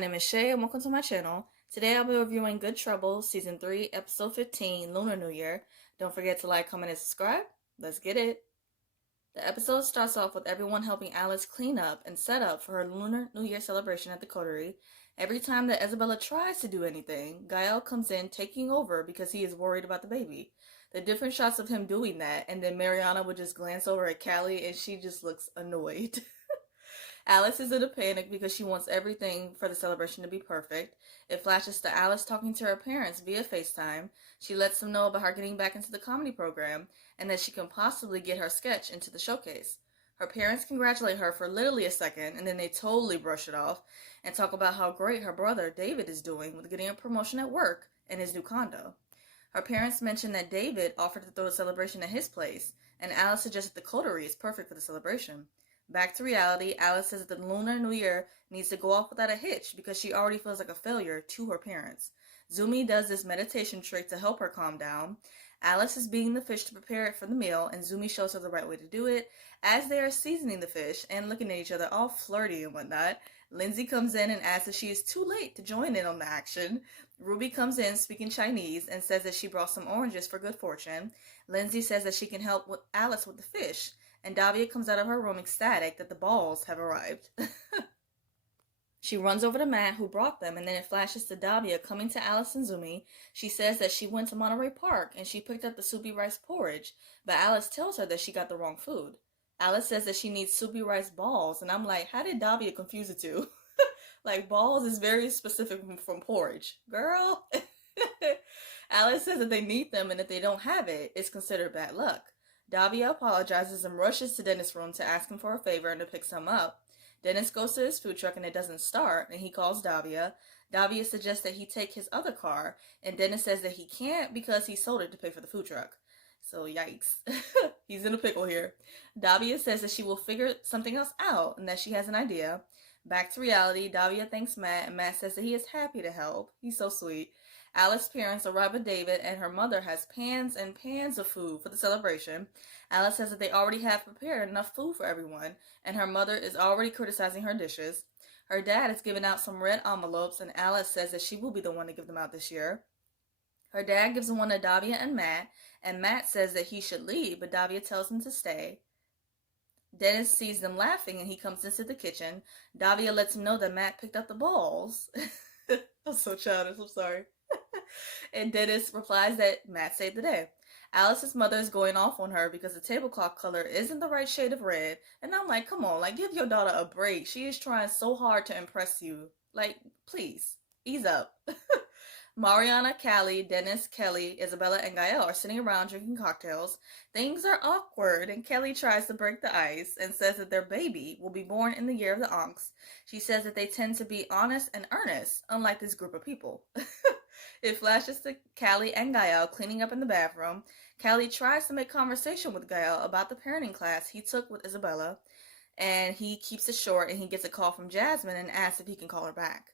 name is Shay and welcome to my channel. Today I'll be reviewing Good Trouble Season 3, Episode 15, Lunar New Year. Don't forget to like, comment, and subscribe. Let's get it. The episode starts off with everyone helping Alice clean up and set up for her Lunar New Year celebration at the coterie. Every time that Isabella tries to do anything, Gael comes in taking over because he is worried about the baby. The different shots of him doing that, and then Mariana would just glance over at Callie and she just looks annoyed. Alice is in a panic because she wants everything for the celebration to be perfect. It flashes to Alice talking to her parents via FaceTime. She lets them know about her getting back into the comedy program and that she can possibly get her sketch into the showcase. Her parents congratulate her for literally a second and then they totally brush it off and talk about how great her brother David is doing with getting a promotion at work and his new condo. Her parents mention that David offered to throw a celebration at his place, and Alice suggests that the coterie is perfect for the celebration. Back to reality, Alice says that the Lunar New Year needs to go off without a hitch because she already feels like a failure to her parents. Zumi does this meditation trick to help her calm down. Alice is beating the fish to prepare it for the meal, and Zumi shows her the right way to do it. As they are seasoning the fish and looking at each other all flirty and whatnot, Lindsay comes in and asks if she is too late to join in on the action. Ruby comes in speaking Chinese and says that she brought some oranges for good fortune. Lindsay says that she can help with Alice with the fish. And Davia comes out of her room ecstatic that the balls have arrived. She runs over to Matt, who brought them, and then it flashes to Davia coming to Alice and Zumi. She says that she went to Monterey Park and she picked up the soupy rice porridge, but Alice tells her that she got the wrong food. Alice says that she needs soupy rice balls, and I'm like, how did Davia confuse the two? Like, balls is very specific from porridge. Girl! Alice says that they need them, and if they don't have it, it's considered bad luck. Davia apologizes and rushes to Dennis' room to ask him for a favor and to pick some up. Dennis goes to his food truck and it doesn't start, and he calls Davia. Davia suggests that he take his other car, and Dennis says that he can't because he sold it to pay for the food truck. So yikes. He's in a pickle here. Davia says that she will figure something else out and that she has an idea. Back to reality, Davia thanks Matt, and Matt says that he is happy to help. He's so sweet. Alice's parents arrive with David, and her mother has pans and pans of food for the celebration. Alice says that they already have prepared enough food for everyone, and her mother is already criticizing her dishes. Her dad is giving out some red envelopes, and Alice says that she will be the one to give them out this year. Her dad gives one to Davia and Matt says that he should leave, but Davia tells him to stay. Dennis sees them laughing, and he comes into the kitchen. Davia lets him know that Matt picked up the balls. I'm so childish, I'm sorry. And Dennis replies that Matt saved the day. Alice's mother is going off on her because the tablecloth color isn't the right shade of red. And I'm like, come on, like, give your daughter a break. She is trying so hard to impress you. Like, please, ease up. Mariana, Callie, Dennis, Kelly, Isabella, and Gael are sitting around drinking cocktails. Things are awkward, and Kelly tries to break the ice and says that their baby will be born in the year of the Ankhs. She says that they tend to be honest and earnest, unlike this group of people. It flashes to Callie and Gael cleaning up in the bathroom. Callie tries to make conversation with Gael about the parenting class he took with Isabella, and he keeps it short, and he gets a call from Jasmine and asks if he can call her back.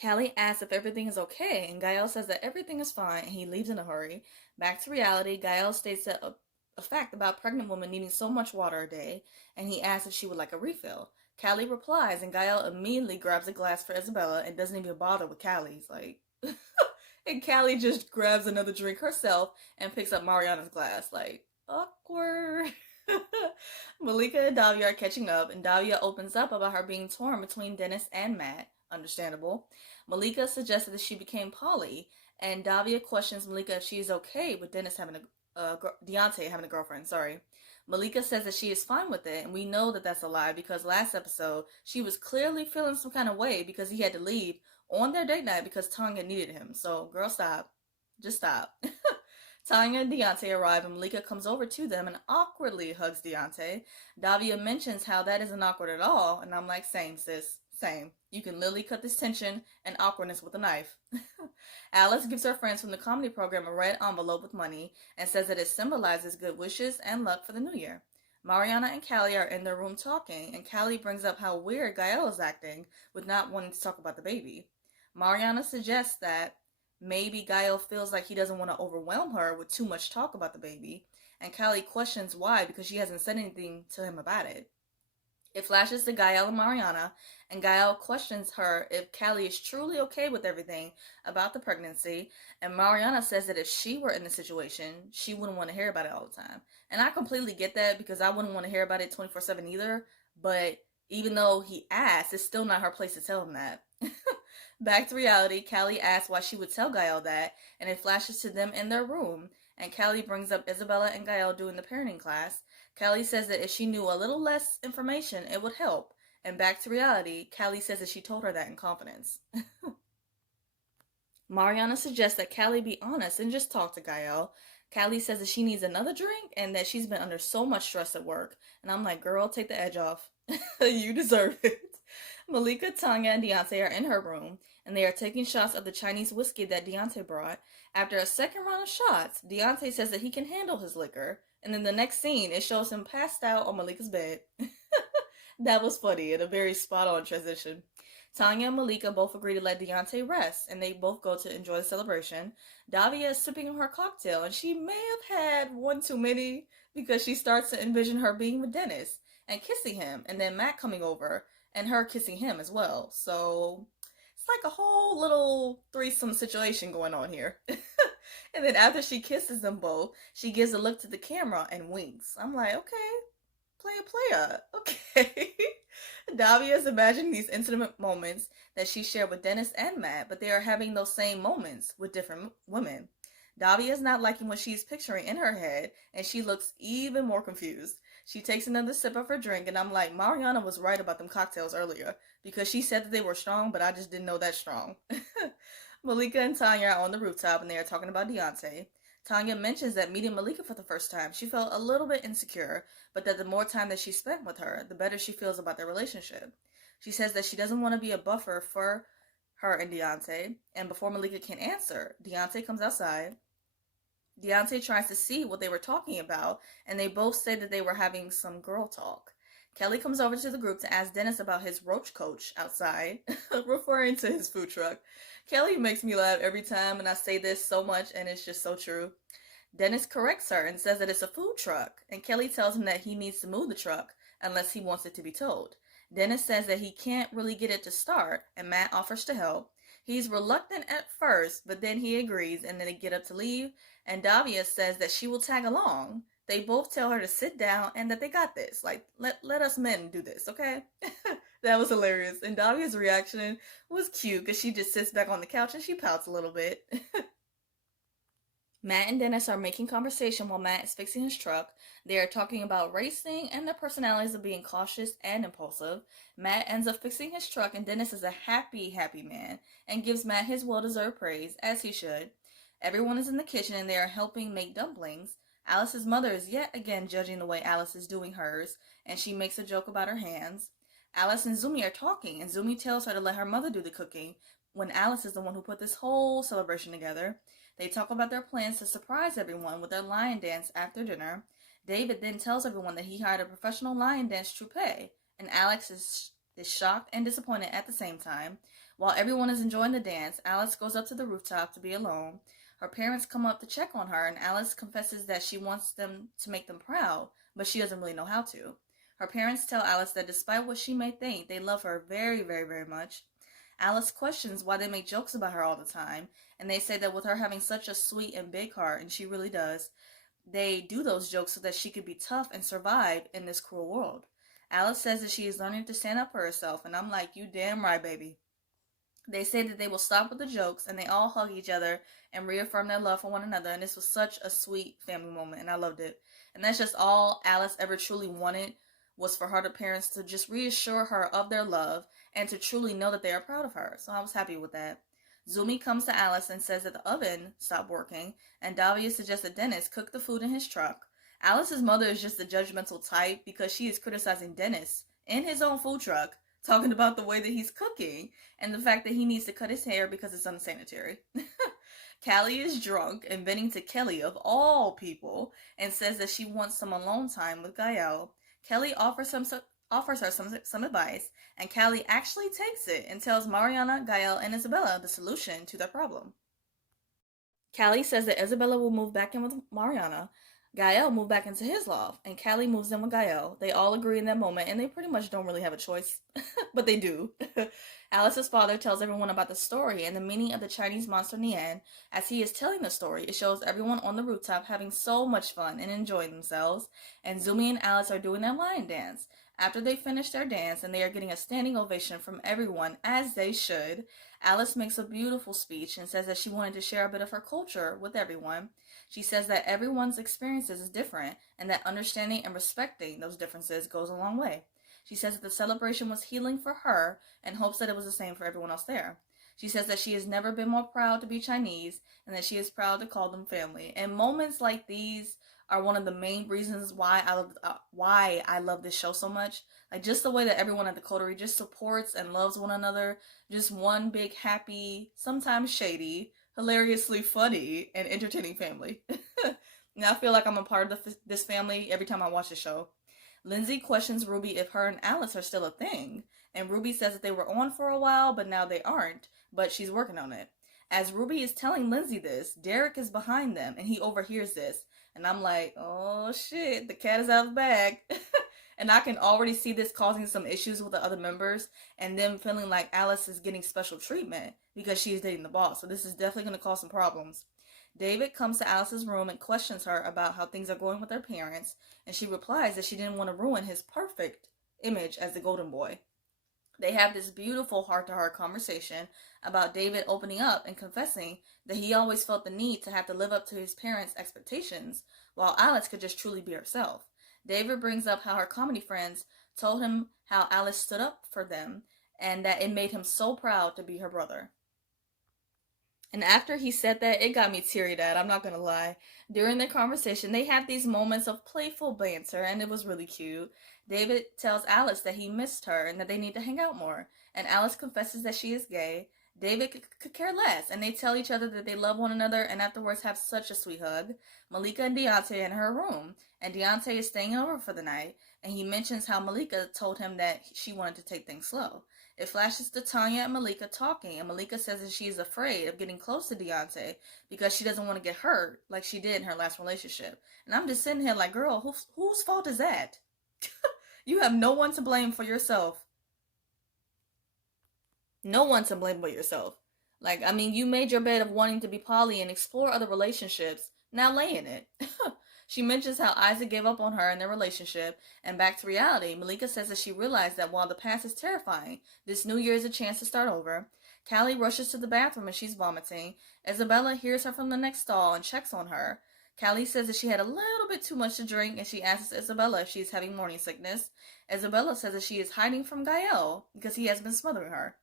Callie asks if everything is okay, and Gael says that everything is fine, and he leaves in a hurry. Back to reality, Gael states that a fact about pregnant women needing so much water a day, and he asks if she would like a refill. Callie replies, and Gael immediately grabs a glass for Isabella and doesn't even bother with Callie's, like... And Callie just grabs another drink herself and picks up Mariana's glass, like, awkward. Malika and Davia are catching up, and Davia opens up about her being torn between Dennis and Matt. Understandable. Malika suggested that she became poly, and Davia questions Malika if she is okay with Dennis having Deontay having a girlfriend. Sorry. Malika says that she is fine with it, and we know that that's a lie because last episode she was clearly feeling some kind of way because he had to leave on their date night because Tanya needed him. So, girl, stop. Just stop. Tanya and Deontay arrive, and Malika comes over to them and awkwardly hugs Deontay. Davia mentions how that isn't awkward at all, and I'm like, same, sis. Same. You can literally cut this tension and awkwardness with a knife. Alice gives her friends from the comedy program a red envelope with money and says that it symbolizes good wishes and luck for the new year. Mariana and Callie are in their room talking, and Callie brings up how weird Gael is acting with not wanting to talk about the baby. Mariana suggests that maybe Gael feels like he doesn't want to overwhelm her with too much talk about the baby, and Callie questions why because she hasn't said anything to him about it. It flashes to Gael and Mariana, and Gael questions her if Callie is truly okay with everything about the pregnancy, and Mariana says that if she were in the situation, she wouldn't want to hear about it all the time. And I completely get that because I wouldn't want to hear about it 24/7 either, but even though he asked, it's still not her place to tell him that. Back to reality, Callie asks why she would tell Gael that, and it flashes to them in their room, and Callie brings up Isabella and Gael doing the parenting class. Callie says that if she knew a little less information, it would help. And back to reality, Callie says that she told her that in confidence. Mariana suggests that Callie be honest and just talk to Gael. Callie says that she needs another drink and that she's been under so much stress at work. And I'm like, girl, take the edge off. You deserve it. Malika, Tanya, and Deontay are in her room, and they are taking shots of the Chinese whiskey that Deontay brought. After a second round of shots, Deontay says that he can handle his liquor, and then the next scene, it shows him passed out on Malika's bed. That was funny and a very spot-on transition. Tanya and Malika both agree to let Deontay rest, and they both go to enjoy the celebration. Davia is sipping on her cocktail, and she may have had one too many because she starts to envision her being with Dennis and kissing him, and then Matt coming over and her kissing him as well. So it's like a whole little threesome situation going on here. And then after she kisses them both, she gives a look to the camera and winks. I'm like, okay, player, okay. Davia is imagining these intimate moments that she shared with Dennis and Matt, but they are having those same moments with different women. Davia is not liking what she's picturing in her head, and she looks even more confused. She takes another sip of her drink, and I'm like, Mariana was right about them cocktails earlier, because she said that they were strong, but I just didn't know that strong. Malika and Tanya are on the rooftop, and they are talking about Deontay. Tanya mentions that meeting Malika for the first time, she felt a little bit insecure, but that the more time that she spent with her, the better she feels about their relationship. She says that she doesn't want to be a buffer for her and Deontay, and before Malika can answer, Deontay comes outside. Deontay tries to see what they were talking about, and they both say that they were having some girl talk. Kelly comes over to the group to ask Dennis about his roach coach outside, referring to his food truck. Kelly makes me laugh every time, and I say this so much, and it's just so true. Dennis corrects her and says that it's a food truck, and Kelly tells him that he needs to move the truck unless he wants it to be towed. Dennis says that he can't really get it to start, and Matt offers to help. He's reluctant at first, but then he agrees, and then they get up to leave, and Davia says that she will tag along. They both tell her to sit down and that they got this. Like, let us men do this, okay? That was hilarious. And Davia's reaction was cute because she just sits back on the couch and she pouts a little bit. Matt and Dennis are making conversation while Matt is fixing his truck. They are talking about racing and their personalities of being cautious and impulsive. Matt ends up fixing his truck, and Dennis is a happy man and gives Matt his well-deserved praise, as he should. Everyone is in the kitchen and they are helping make dumplings. Alice's mother is yet again judging the way Alice is doing hers, and she makes a joke about her hands. Alice and Zumi are talking, and Zumi tells her to let her mother do the cooking, when Alice is the one who put this whole celebration together. They talk about their plans to surprise everyone with their lion dance after dinner. David then tells everyone that he hired a professional lion dance troupe, and Alex is shocked and disappointed at the same time. While everyone is enjoying the dance, Alice goes up to the rooftop to be alone. Her parents come up to check on her, and Alice confesses that she wants them to make them proud, but she doesn't really know how to. Her parents tell Alice that despite what she may think, they love her very much. Alice questions why they make jokes about her all the time, and they say that with her having such a sweet and big heart, and she really does, they do those jokes so that she could be tough and survive in this cruel world. Alice says that she is learning to stand up for herself, and I'm like, you damn right, baby. They say that they will stop with the jokes, and they all hug each other and reaffirm their love for one another, and this was such a sweet family moment, and I loved it. And that's just all Alice ever truly wanted, was for her parents to just reassure her of their love and to truly know that they are proud of her. So I was happy with that. Zumi comes to Alice and says that the oven stopped working, and Davia suggests that Dennis cook the food in his truck. Alice's mother is just a judgmental type because she is criticizing Dennis in his own food truck, talking about the way that he's cooking and the fact that he needs to cut his hair because it's unsanitary. Callie is drunk and venting to Kelly, of all people, and says that she wants some alone time with Gael. Kelly offers her some advice, and Callie actually takes it and tells Mariana, Gael, and Isabella the solution to their problem. Callie says that Isabella will move back in with Mariana. Gael moved back into his loft, and Callie moves in with Gael. They all agree in that moment, and they pretty much don't really have a choice, but they do. Alice's father tells everyone about the story and the meaning of the Chinese monster Nian. As he is telling the story, it shows everyone on the rooftop having so much fun and enjoying themselves, and Zumi and Alice are doing their lion dance. After they finish their dance and they are getting a standing ovation from everyone, as they should, Alice makes a beautiful speech and says that she wanted to share a bit of her culture with everyone. She says that everyone's experiences is different and that understanding and respecting those differences goes a long way. She says that the celebration was healing for her and hopes that it was the same for everyone else there. She says that she has never been more proud to be Chinese and that she is proud to call them family. And moments like these are one of the main reasons why I love this show so much. Like just the way that everyone at the coterie just supports and loves one another. Just one big happy, sometimes shady, hilariously funny and entertaining family. Now I feel like I'm a part of this family every time I watch the show. Lindsay questions Ruby if her and Alice are still a thing, and Ruby says that they were on for a while, but now they aren't, but she's working on it. As Ruby is telling Lindsay this, Derek is behind them, and he overhears this, and I'm like, oh shit, the cat is out of the bag. And I can already see this causing some issues with the other members and them feeling like Alice is getting special treatment because she is dating the boss. So this is definitely going to cause some problems. David comes to Alice's room and questions her about how things are going with her parents, and she replies that she didn't want to ruin his perfect image as the golden boy. They have this beautiful heart-to-heart conversation about David opening up and confessing that he always felt the need to have to live up to his parents' expectations, while Alice could just truly be herself. David brings up how her comedy friends told him how Alice stood up for them and that it made him so proud to be her brother. And after he said that, it got me teary-eyed, I'm not gonna lie. During the conversation, they had these moments of playful banter, and it was really cute. David tells Alice that he missed her and that they need to hang out more. And Alice confesses that she is gay. David could care less, and they tell each other that they love one another and afterwards have such a sweet hug. Malika and Deontay in her room, and Deontay is staying over for the night, and he mentions how Malika told him that she wanted to take things slow. It flashes to Tanya and Malika talking, and Malika says that she is afraid of getting close to Deontay because she doesn't want to get hurt like she did in her last relationship. And I'm just sitting here like, girl, whose fault is that? You have no one to blame for yourself. No one to blame but yourself. Like, I mean, you made your bed of wanting to be poly and explore other relationships. Now lay in it. She mentions how Isaac gave up on her in their relationship, and back to reality, Malika says that she realized that while the past is terrifying, this new year is a chance to start over. Callie rushes to the bathroom and she's vomiting. Isabella hears her from the next stall and checks on her. Callie says that she had a little bit too much to drink, and she asks Isabella if she's having morning sickness. Isabella says that she is hiding from Gael because he has been smothering her.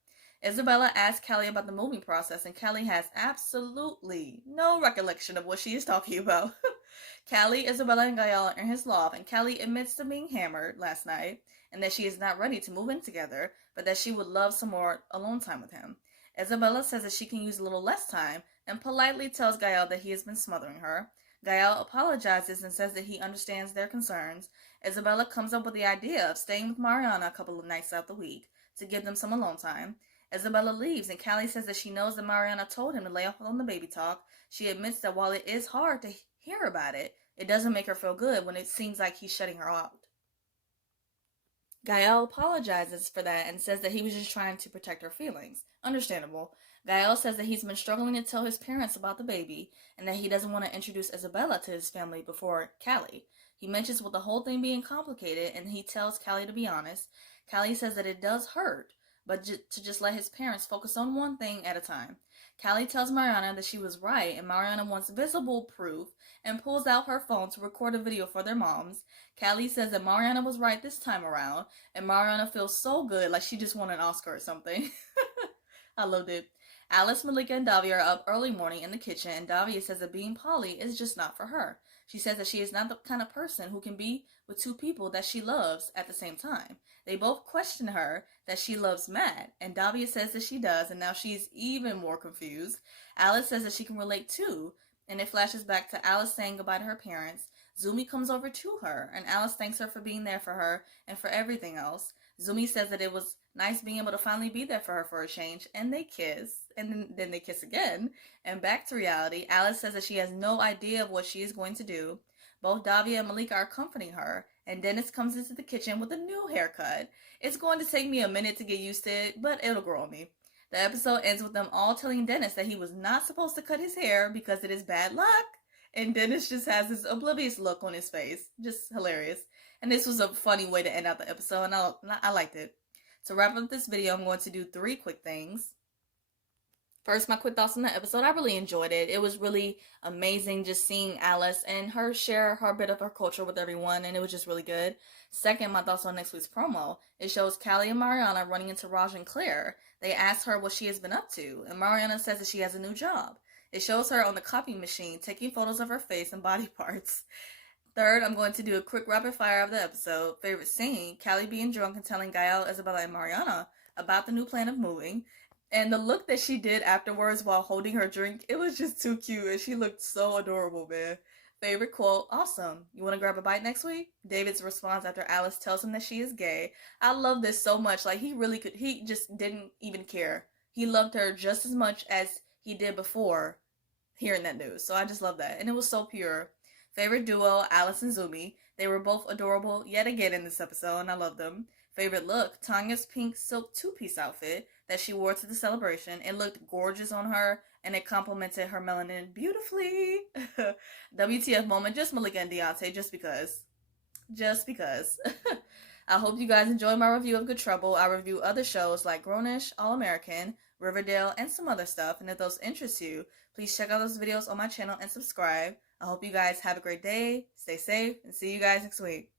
Isabella asks Callie about the moving process, and Callie has absolutely no recollection of what she is talking about. Callie, Isabella, and Gael are in his loft, and Callie admits to being hammered last night, and that she is not ready to move in together, but that she would love some more alone time with him. Isabella says that she can use a little less time, and politely tells Gael that he has been smothering her. Gael apologizes and says that he understands their concerns. Isabella comes up with the idea of staying with Mariana a couple of nights out the week to give them some alone time. Isabella leaves, and Callie says that she knows that Mariana told him to lay off on the baby talk. She admits that while it is hard to hear about it, it doesn't make her feel good when it seems like he's shutting her out. Gael apologizes for that and says that he was just trying to protect her feelings. Understandable. Gael says that he's been struggling to tell his parents about the baby and that he doesn't want to introduce Isabella to his family before Callie. He mentions with the whole thing being complicated, and he tells Callie to be honest. Callie says that it does hurt, but to just let his parents focus on one thing at a time. Callie tells Mariana that she was right, and Mariana wants visible proof and pulls out her phone to record a video for their moms. Callie says that Mariana was right this time around, and Mariana feels so good, like she just won an Oscar or something. I loved it. Alice, Malika, and Davia are up early morning in the kitchen, and Davia says that being poly is just not for her. She says that she is not the kind of person who can be with two people that she loves at the same time. They both question her that she loves Matt, and Davia says that she does, and now she's even more confused. Alice says that she can relate too, and it flashes back to Alice saying goodbye to her parents. Zumi comes over to her, and Alice thanks her for being there for her and for everything else. Zumi says that it was nice being able to finally be there for her for a change, and they kiss, and then they kiss again. And back to reality, Alice says that she has no idea of what she is going to do, Both Davia and Malika are comforting her, and Dennis comes into the kitchen with a new haircut. It's going to take me a minute to get used to it, but it'll grow on me. The episode ends with them all telling Dennis that he was not supposed to cut his hair because it is bad luck. And Dennis just has this oblivious look on his face. Just hilarious. And this was a funny way to end out the episode, and I liked it. To wrap up this video, I'm going to do 3 quick things. First, my quick thoughts on the episode. I really enjoyed it. It was really amazing just seeing Alice and her share her bit of her culture with everyone, and it was just really good. Second, my thoughts on next week's promo. It shows Callie and Mariana running into Raj and Claire. They ask her what she has been up to, and Mariana says that she has a new job. It shows her on the copy machine taking photos of her face and body parts. Third, I'm going to do a quick rapid fire of the episode. Favorite scene, Callie being drunk and telling Gael, Isabella, and Mariana about the new plan of moving. And the look that she did afterwards while holding her drink, it was just too cute, and she looked so adorable, man. Favorite quote, awesome. You want to grab a bite next week? David's response after Alice tells him that she is gay. I love this so much. Like, he just didn't even care. He loved her just as much as he did before hearing that news. So I just love that. And it was so pure. Favorite duo, Alice and Zumi. They were both adorable yet again in this episode, and I love them. Favorite look, Tanya's pink silk two-piece outfit that she wore to the celebration. It looked gorgeous on her, and it complemented her melanin beautifully. WTF moment, just Malika and Deontay, just because. Just because. I hope you guys enjoyed my review of Good Trouble. I review other shows like Grownish, All American, Riverdale, and some other stuff. And if those interest you, please check out those videos on my channel and subscribe. I hope you guys have a great day, stay safe, and see you guys next week.